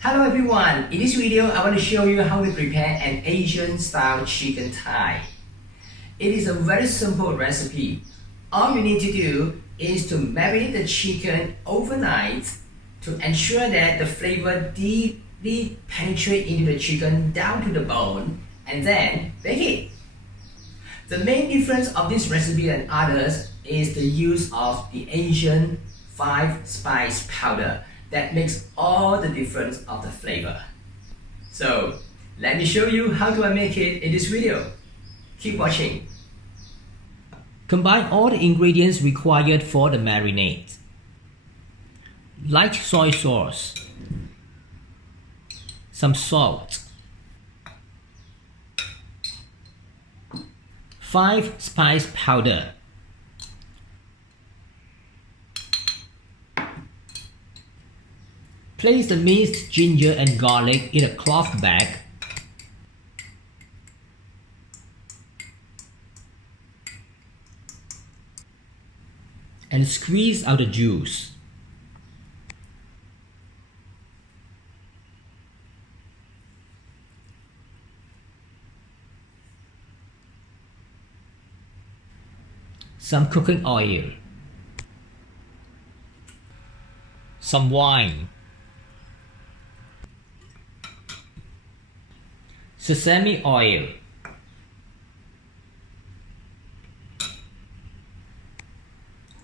Hello everyone, in this video I want to show you how to prepare an Asian style chicken thigh. It is a very simple recipe. All you need to do is to marinate the chicken overnight to ensure that the flavor deeply penetrates into the chicken down to the bone and then bake it. The main difference of this recipe and others is the use of the Asian 5-spice powder that makes all the difference of the flavor. So let me show you how do I make it in this video. Keep watching. Combine all the ingredients required for the marinade. Light soy sauce, some salt, 5-spice powder, place the minced ginger and garlic in a cloth bag. And squeeze out the juice. Some cooking oil, some wine, sesame oil,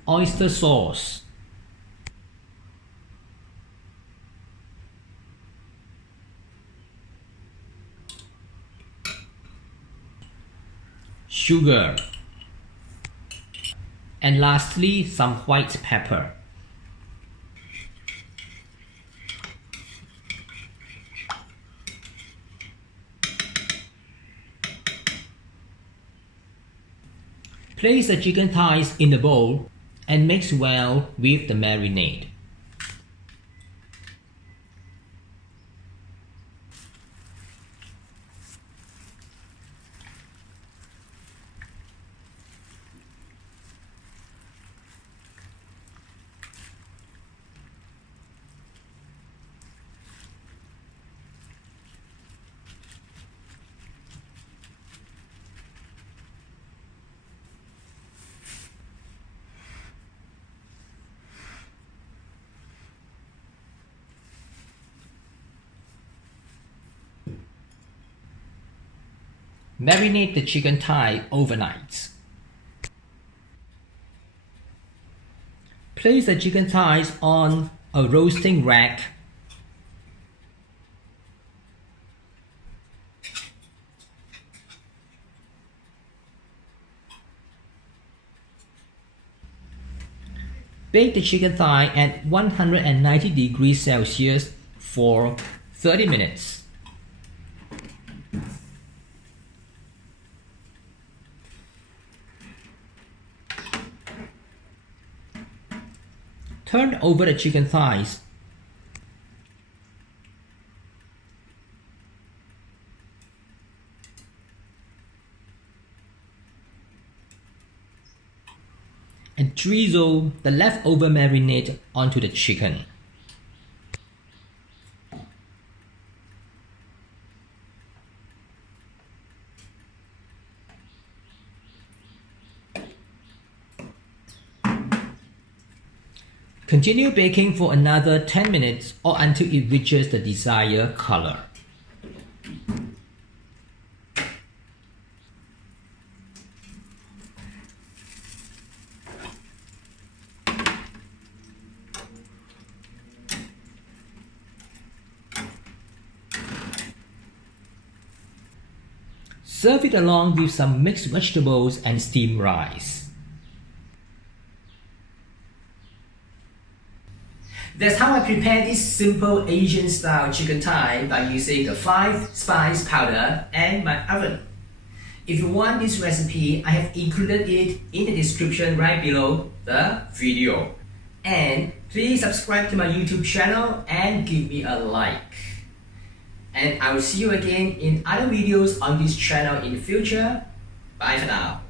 oyster sauce, sugar, and lastly some white pepper. Place the chicken thighs in the bowl and mix well with the marinade. Marinate the chicken thigh overnight. Place the chicken thighs on a roasting rack. Bake the chicken thigh at 190 degrees Celsius for 30 minutes. Turn over the chicken thighs. And drizzle the leftover marinade onto the chicken. Continue baking for another 10 minutes or until it reaches the desired color. Serve it along with some mixed vegetables and steamed rice. That's how I prepare this simple Asian style chicken thigh by using the 5-spice powder and my oven. If you want this recipe, I have included it in the description right below the video. And please subscribe to my YouTube channel and give me a like. And I will see you again in other videos on this channel in the future. Bye for now.